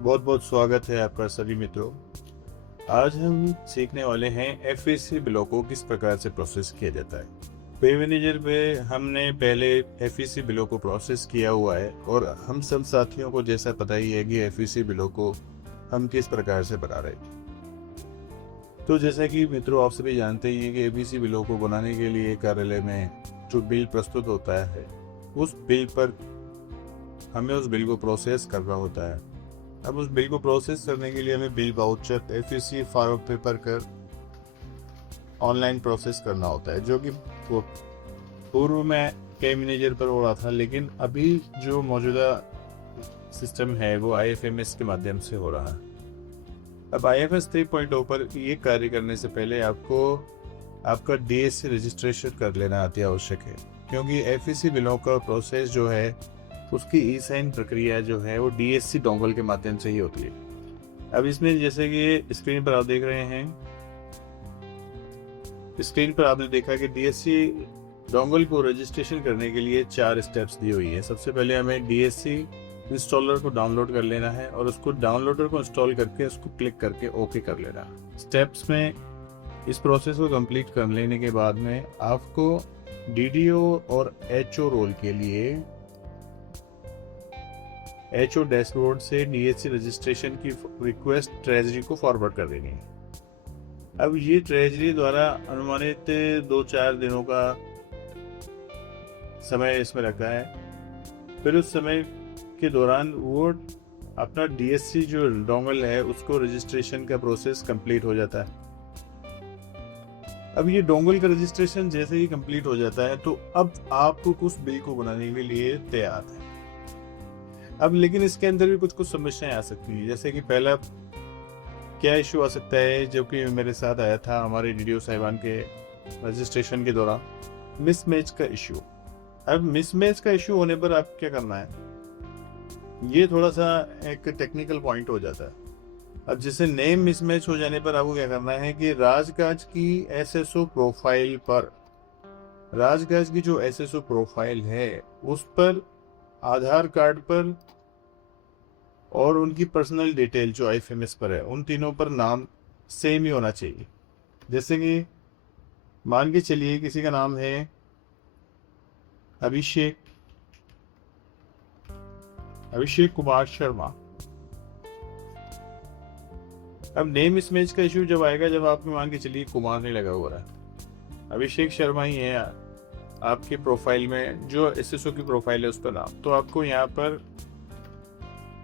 बहुत बहुत स्वागत है आपका सभी मित्रों। आज हम सीखने वाले हैं एफईसी बिलों को किस प्रकार से प्रोसेस किया जाता है। पे मैनेजर पे हमने पहले एफईसी बिलों को प्रोसेस किया हुआ है और हम सब साथियों को जैसा पता ही है कि एफईसी बिलों को हम किस प्रकार से बना रहे हैं। तो जैसा कि मित्रों आप सभी जानते ही हैं कि एफईसी बिलों को बनाने के लिए कार्यालय में जो बिल प्रस्तुत होता है उस बिल पर हमें उस बिल को प्रोसेस करना होता है। अब उस बिल को प्रोसेस करने के लिए हमें bill voucher FEC form paper कर ऑनलाइन प्रोसेस करना होता है, जो कि पूर्व में पे मैनेजर पर हो रहा था, लेकिन अभी जो मौजूदा सिस्टम है वो आईएफएमएस के माध्यम से हो रहा है। अब आईएफएस 3.0 पर ये कार्य करने से पहले आपको आपका डीएससी रजिस्ट्रेशन कर लेना अति आवश्यक है, क्योंकि एफईसी बिलों का प्रोसेस जो है उसकी ई साइन प्रक्रिया जो है वो डीएससी डोंगल के माध्यम से ही होती है। अब इसमें जैसे कि स्क्रीन पर आप देख रहे हैं, स्क्रीन पर आपने देखा कि डीएससी डोंगल को रजिस्ट्रेशन करने के लिए 4 स्टेप्स दी हुई है। सबसे पहले हमें डीएससी इंस्टॉलर को डाउनलोड कर लेना है और उसको डाउनलोडर को इंस्टॉल करके उसको क्लिक करके ओके कर लेना है। स्टेप्स में इस प्रोसेस को कंप्लीट कर लेने के बाद में आपको डीडीओ और एचओ रोल के लिए एचओ डैशबोर्ड से डीएससी रजिस्ट्रेशन की रिक्वेस्ट ट्रेजरी को फॉरवर्ड कर देनी है। अब ये ट्रेजरी द्वारा अनुमानित 2-4 दिनों का समय इसमें रखा है। फिर उस समय के दौरान वो अपना डीएससी जो डोंगल है उसको रजिस्ट्रेशन का प्रोसेस कंप्लीट हो जाता है। अब ये डोंगल का रजिस्ट्रेशन जैसे ही कंप्लीट हो जाता है तो अब आपको उस बिल को बनाने के लिए तैयार है। अब लेकिन इसके अंदर भी कुछ समस्याएं आ सकती है, जैसे कि पहला क्या इशू आ सकता है जो कि मेरे साथ आया था हमारे डीडीओ साहिबान के रजिस्ट्रेशन के दौरान, मिसमैच का इशू। अब मिसमैच का इशू होने पर आप क्या करना है, ये थोड़ा सा एक टेक्निकल पॉइंट हो जाता है। अब जैसे नेम मिसमैच हो जाने पर आपको क्या करना है कि राजकाज की एसएसओ प्रोफाइल पर, राजकाज की जो एसएसओ प्रोफाइल है उस पर आधार कार्ड पर और उनकी पर्सनल डिटेल जो आईएफएमएस पर है उन तीनों पर नाम सेम ही होना चाहिए। जैसे कि मान के चलिए किसी का नाम है अभिषेक कुमार शर्मा। अब नेम मिसमैच का इशू जब आएगा जब आपके मान के चलिए कुमार नहीं लगा हुआ है, अभिषेक शर्मा ही है आपके प्रोफाइल में, जो एसएसओ की प्रोफाइल है उस पर नाम, तो आपको यहाँ पर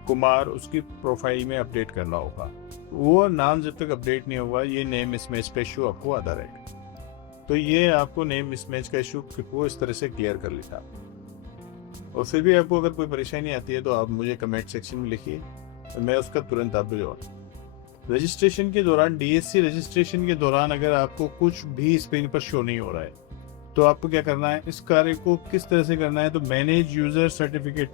कुमार उसकी प्रोफाइल में अपडेट करना होगा। वो नाम जब तक अपडेट नहीं होगा ये नेम मिसमैच का इशू आपको आता रहेगा। तो ये आपको नेम मिसमैच का इशू को इस तरह से क्लियर कर लेता। और फिर भी आपको अगर कोई परेशानी आती है तो आप मुझे कमेंट सेक्शन में लिखिए, तो मैं उसका तुरंत आपको जवाब। रजिस्ट्रेशन के दौरान, डीएससी रजिस्ट्रेशन के दौरान अगर आपको कुछ भी स्क्रीन पर शो नहीं हो रहा है तो आपको क्या करना है, इस कार्य को किस तरह से करना है, तो मैनेज यूजर सर्टिफिकेट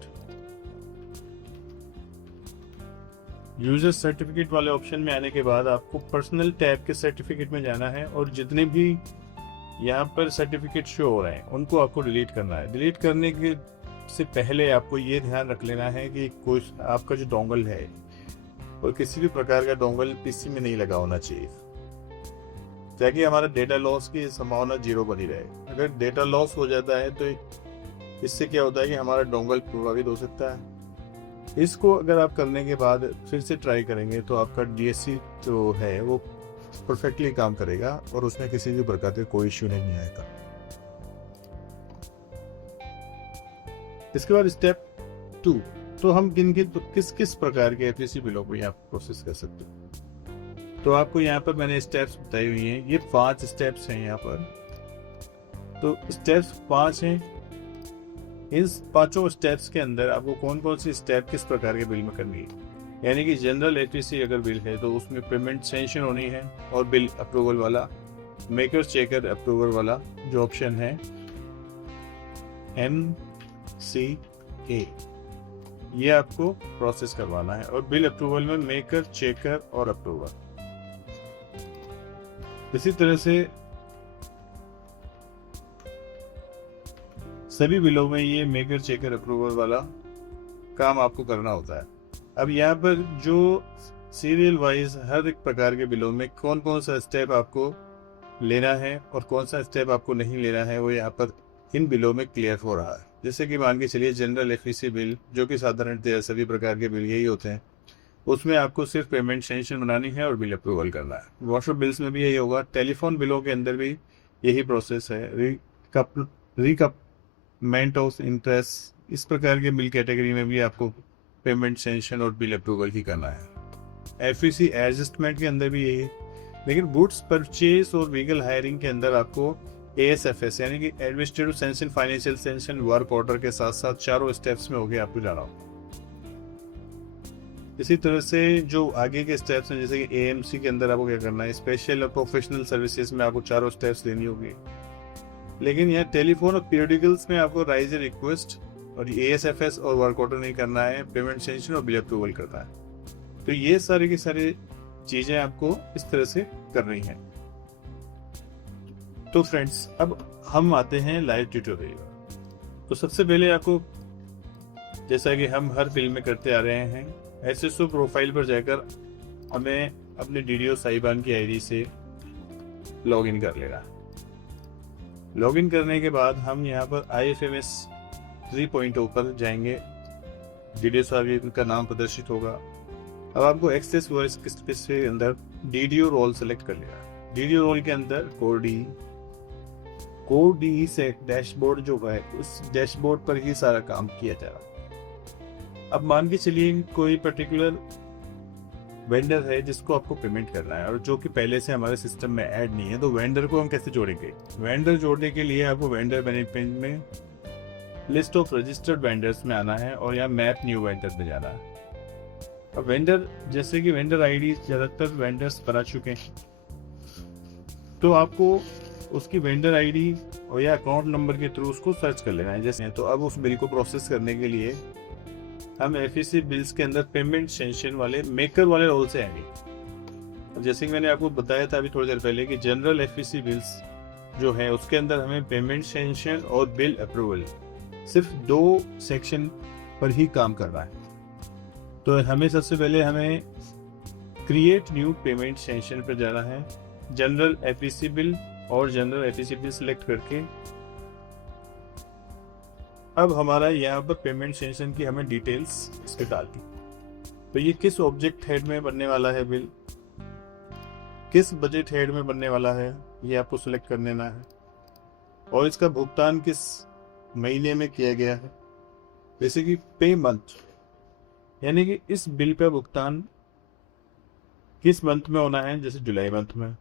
वाले ऑप्शन में आने के बाद आपको पर्सनल टैब के सर्टिफिकेट में जाना है और जितने भी यहाँ पर सर्टिफिकेट शो हो रहे हैं उनको आपको डिलीट करना है। डिलीट करने के से पहले आपको ये ध्यान रख लेना है कि कोई आपका जो डोंगल है और किसी भी प्रकार का डोंगल पीसी में नहीं लगा होना चाहिए, ताकि हमारा डेटा लॉस की संभावना 0 बनी रहे। अगर डेटा लॉस हो जाता है तो इससे क्या होता है कि हमारा डोंगल प्रभावित हो सकता है। इसको अगर आप करने के बाद फिर से ट्राई करेंगे तो आपका डीएससी जो है वो परफेक्टली काम करेगा और उसमें किसी भी प्रकार का कोई इश्यू नहीं आएगा। इसके बाद स्टेप 2, तो हम किस प्रकार के एफईसी बिलों को यहाँ प्रोसेस कर सकते हैं। तो आपको यहाँ पर मैंने स्टेप्स बताई हुई हैं, ये 5 स्टेप्स हैं यहाँ पर। तो स्टेप्स 5 हैं। इन 5 स्टेप्स के अंदर आपको कौन कौन सी स्टेप किस प्रकार के बिल में करनी है, यानी कि जनरल एफईसी अगर बिल है तो उसमें पेमेंट सेंशन होनी है और बिल अप्रूवल वाला, मेकर चेकर अप्रूवल वाला जो ऑप्शन है MCA, ये आपको प्रोसेस करवाना है। और बिल अप्रूवल में मेकर चेकर और अप्रूवल। इसी तरह से सभी बिलों में ये मेकर चेकर अप्रूवल वाला काम आपको करना होता है। अब यहाँ पर जो सीरियल वाइज हर एक प्रकार के बिलों में कौन कौन सा स्टेप आपको लेना है और कौन सा स्टेप आपको नहीं लेना है, वो यहाँ पर इन बिलों में क्लियर हो रहा है। जैसे कि मान के चलिए जनरल एफईसी बिल, जो कि साधारणतः सभी प्रकार के बिल यही होते हैं, उसमें आपको सिर्फ पेमेंट सेंक्शन बनानी है और बिल अप्रूवल करना है। वॉटर बिल्स में भी यही होगा, टेलीफोन बिलों के अंदर भी यही प्रोसेस है। रिकपमेंट ऑफ इंटरेस्ट, इस प्रकार के बिल कैटेगरी में भी आपको पेमेंट सेंक्शन और बिल अप्रूवल ही करना है। एफईसी एडजस्टमेंट के अंदर भी यही है। लेकिन गुड्स परचेज और व्हीकल हायरिंग के अंदर आपको एएसएफएस यानी कि administrative sanction, financial sanction, work order के साथ साथ चारों स्टेप्स में होके आपको जाना होगा। इसी तरह से जो आगे के स्टेप्स हैं, जैसे कि एएमसी के अंदर आपको क्या करना है, स्पेशल और प्रोफेशनल सर्विसेज में आपको चारों स्टेप्स लेनी होगी। लेकिन यहाँ टेलीफोन और पीरियडिकल्स में आपको राइज रिक्वेस्ट और एएसएफएस और वर्क ऑर्डर नहीं करना है, पेमेंट सेंक्शन और बिल अप्रूवल करना है। तो ये सारी की सारी चीजें आपको इस तरह से करनी है। तो फ्रेंड्स, अब हम आते हैं लाइव ट्यूटोरियल। तो सबसे पहले आपको, जैसा कि हम हर फिल्म में करते आ रहे हैं, एसएसओ प्रोफाइल पर जाकर हमें अपने डीडीओ साहिबान की आईडी से लॉगिन कर लेना। लॉगिन करने के बाद हम यहाँ पर IFMS 3.0 पर जाएंगे। डीडीओ साहिब का नाम प्रदर्शित होगा। अब आपको एक्सेस वॉइस स्पेस के अंदर डीडीओ रोल सेलेक्ट कर लेना। डीडीओ रोल के अंदर कोड डी से डैशबोर्ड जो है, उस डैशबोर्ड पर ही सारा काम किया जा रहा है। अब मान के चलिए कोई पर्टिकुलर वेंडर है जिसको आपको पेमेंट करना है और जो कि पहले से हमारे सिस्टम में ऐड नहीं है, तो वेंडर को हम कैसे जोड़ेंगे? वेंडर जोड़ने के लिए आपको वेंडर मैनेजमेंट में लिस्ट ऑफ रजिस्टर्ड वेंडर्स में आना है और यहाँ मैप न्यू वेंडर में जाना है। अब वेंडर, जैसे कि वेंडर आईडी ज्यादातर वेंडर्स बना चुके हैं, तो आपको उसकी वेंडर आईडी और या अकाउंट नंबर के थ्रू उसको सर्च कर लेना है। जैसे तो अब उस बिल को प्रोसेस करने के लिए हम एफईसी बिल्स के अंदर पेमेंट सेंक्शन वाले मेकर वाले रोल से आएंगे। अब जैसे कि मैंने आपको बताया था अभी थोड़ी देर पहले कि जनरल एफईसी बिल्स जो है उसके अंदर हमें पेमेंट सेंक्शन और बिल अप्रूवल सिर्फ 2 सेक्शन पर ही काम करना है। तो हमें सबसे पहले हमें क्रिएट न्यू पेमेंट सेंक्शन पर जाना है। जनरल एफईसी बिल और जनरल एफईसी बिल सिलेक्ट करके अब हमारा यहाँ पर पेमेंट सेंक्शन की हमें डिटेल्स इसके डालनी। तो ये किस ऑब्जेक्ट हेड में बनने वाला है बिल, किस बजट हेड में बनने वाला है, ये आपको सिलेक्ट कर लेना है। और इसका भुगतान किस महीने में किया गया है, जैसे कि पे मंथ, यानी कि इस बिल का भुगतान किस मंथ में होना है, जैसे जुलाई मंथ में।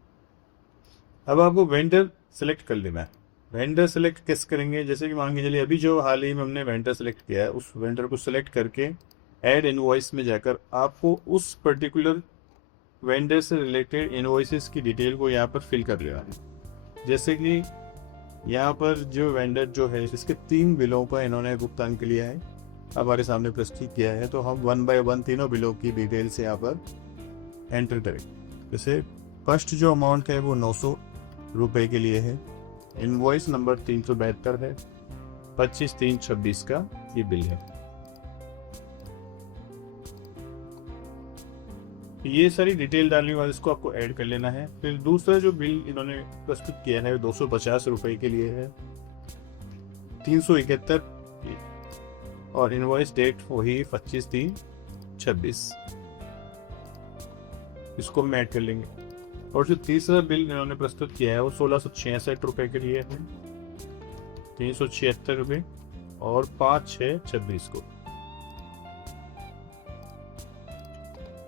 अब आपको वेंडर सेलेक्ट कर लेना है। वेंडर सेलेक्ट कैसे करेंगे? जैसे कि मान के चलिए अभी जो हाल ही में हमने वेंडर सेलेक्ट किया है, उस वेंडर को सेलेक्ट करके ऐड इनवॉइस में जाकर आपको उस पर्टिकुलर वेंडर से रिलेटेड इनवॉइसेस की डिटेल को यहाँ पर फिल कर लेना है। जैसे कि यहाँ पर जो वेंडर जो है इसके 3 बिलों का इन्होंने भुगतान के लिया है, हमारे सामने प्रस्तुत किया है। तो हम 1 बाय 1 तीनों बिलों की डिटेल्स यहाँ पर एंटर करें। जैसे फर्स्ट जो अमाउंट है वो 900 रुपये के लिए है, इनवॉइस नंबर 372 है, 25/3/26 का ये बिल है। ये सारी डिटेल डालने के बाद इसको आपको ऐड कर लेना है। फिर दूसरा जो बिल इन्होंने प्रस्तुत किया है 250 रुपये के लिए है, 371 और इनवॉइस डेट वही 25/3/26, इसको हम ऐड कर लेंगे। और जो तीसरा बिल इन्होंने प्रस्तुत किया है वो 1666 रुपये के लिए है, 376 रुपये और 5/6/26 को,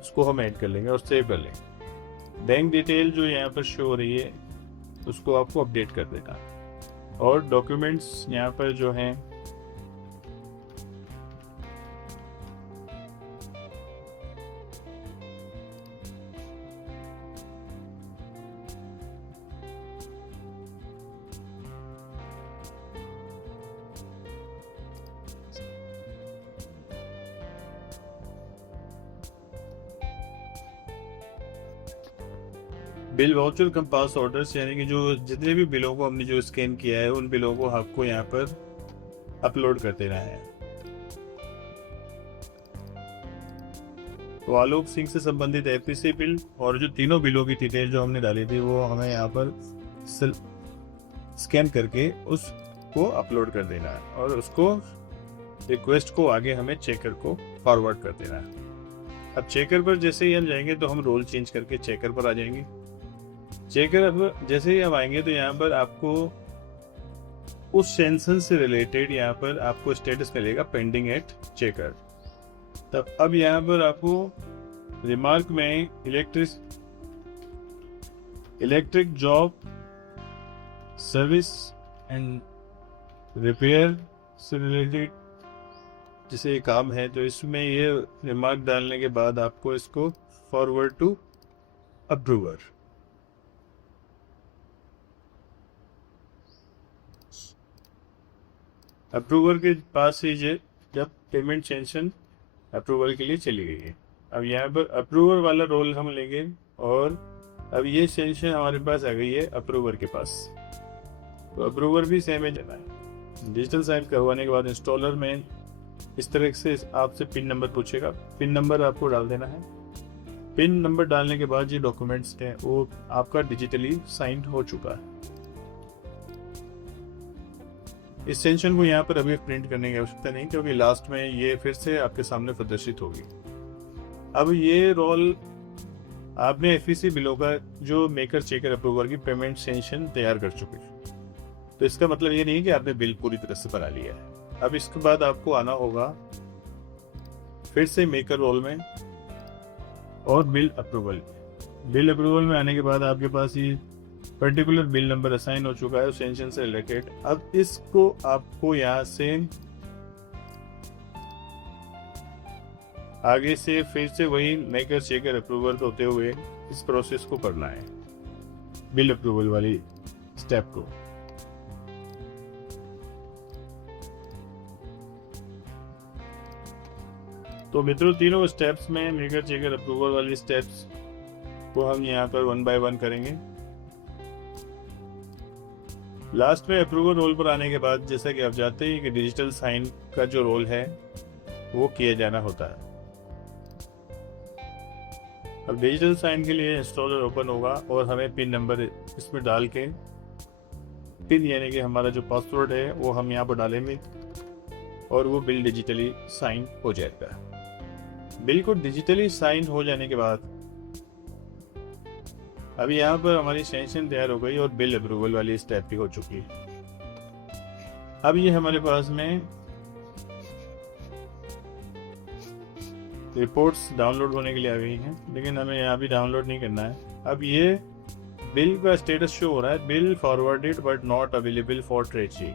इसको हम ऐड कर लेंगे और सेव कर लेंगे। बैंक डिटेल जो यहाँ पर शो हो रही है उसको आपको अपडेट कर देना। और डॉक्यूमेंट्स यहाँ पर जो हैं बिल वाउचर कम पास ऑर्डर्स, यानी कि जो जितने भी बिलों को हमने जो स्कैन किया है उन बिलों को आपको यहाँ पर अपलोड कर देना है। तो आलोक सिंह से संबंधित एफईसी बिल और जो तीनों बिलों की डिटेल जो हमने डाली थी वो हमें यहाँ पर स्कैन करके उसको अपलोड कर देना है और उसको रिक्वेस्ट को आगे हमें चेकर को फॉरवर्ड कर देना है। अब चेकर पर जैसे ही हम जाएंगे तो हम रोल चेंज करके चेकर पर आ जाएंगे। चेकर अब जैसे ही हम आएंगे तो यहाँ पर आपको उस सेंसन से रिलेटेड यहाँ पर आपको स्टेटस मिलेगा पेंडिंग एट चेकर। तब अब यहाँ पर आपको रिमार्क में electric job service and repair से रिलेटेड जैसे काम है तो इसमें ये रिमार्क डालने के बाद आपको इसको फॉरवर्ड टू अप्रूवर। अप्रूवर के पास ही जब पेमेंट सेंशन अप्रूवल के लिए चली गई है। अब यहाँ पर अप्रूवर वाला रोल हम लेंगे और अब ये सेंशन हमारे पास आ गई है अप्रूवर के पास। तो अप्रूवर भी सेम है जाना है। डिजिटल साइन करवाने के बाद इंस्टॉलर में इस तरह से आपसे पिन नंबर पूछेगा। पिन नंबर आपको डाल देना है। पिन नंबर डालने के बाद ये डॉक्यूमेंट्स हैं वो आपका डिजिटली साइन हो चुका है। इस सेंशन को यहाँ पर अभी प्रिंट करने की आवश्यकता नहीं क्योंकि लास्ट में ये फिर से आपके सामने प्रदर्शित होगी। अब ये रोल आपने एफईसी बिलों का जो मेकर चेकर अप्रूवर की पेमेंट सेंशन तैयार कर चुके हैं। तो इसका मतलब ये नहीं कि आपने बिल पूरी तरह से बना लिया है। अब इसके बाद आपको आना होगा फिर से मेकर रोल में और बिल अप्रूवल में आने के बाद आपके पास ये पर्टिकुलर बिल नंबर असाइन हो चुका है सेंशन से रिलेटेड। अब इसको आपको यहाँ से आगे से फिर से वही मेकर चेकर अप्रूवल होते हुए इस प्रोसेस को करना है, बिल अप्रूवल वाली स्टेप को। तो मित्रों तीनों स्टेप्स में मेकर चेकर अप्रूवल वाली स्टेप्स को हम यहाँ पर 1 बाय 1 करेंगे। लास्ट में अप्रूवल रोल पर आने के बाद जैसा कि आप जानते हैं कि डिजिटल साइन का जो रोल है वो किया जाना होता है। अब डिजिटल साइन के लिए इंस्टॉलर ओपन होगा और हमें पिन नंबर इसमें डाल के पिन यानी कि हमारा जो पासवर्ड है वो हम यहाँ पर डालेंगे और वो बिल डिजिटली साइन हो जाएगा। बिल को डिजिटली साइन हो जाने के बाद अभी यहाँ पर हमारी सेंशन तैयार हो गई और बिल अप्रूवल वाली स्टेप भी हो चुकी है। अब ये हमारे पास में रिपोर्ट्स डाउनलोड होने के लिए आ गई हैं, लेकिन हमें यहाँ भी डाउनलोड नहीं करना है। अब ये बिल का स्टेटस शो हो रहा है, bill forwarded but not available for treasury,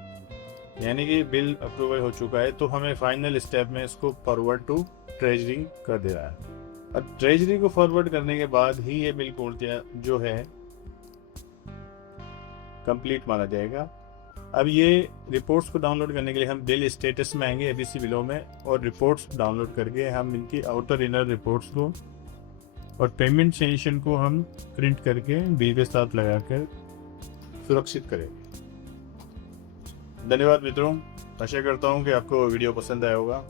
यानी कि बिल अप्रूवल हो चुका है। तो हमें फाइनल स्टेप में इसको फॉरवर्ड टू ट्रेजरी कर दे रहा है। अब ट्रेजरी को फॉरवर्ड करने के बाद ही ये बिल पूर्णतया जो है कंप्लीट माना जाएगा। अब ये रिपोर्ट्स को डाउनलोड करने के लिए हम बिल स्टेटस में आएंगे एबीसी बिलों में और रिपोर्ट्स डाउनलोड करके हम इनकी आउटर इनर रिपोर्ट्स को और पेमेंट सेंशन को हम प्रिंट करके बिल के साथ लगाकर सुरक्षित करेंगे। धन्यवाद मित्रों, आशा करता हूँ कि आपको वीडियो पसंद आया होगा।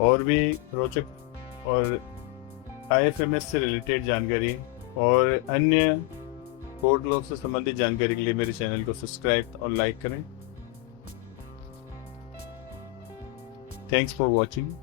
और भी रोचक और IFMS से रिलेटेड जानकारी और अन्य कोड लॉ से संबंधित जानकारी के लिए मेरे चैनल को सब्सक्राइब और लाइक करें। Thanks for watching.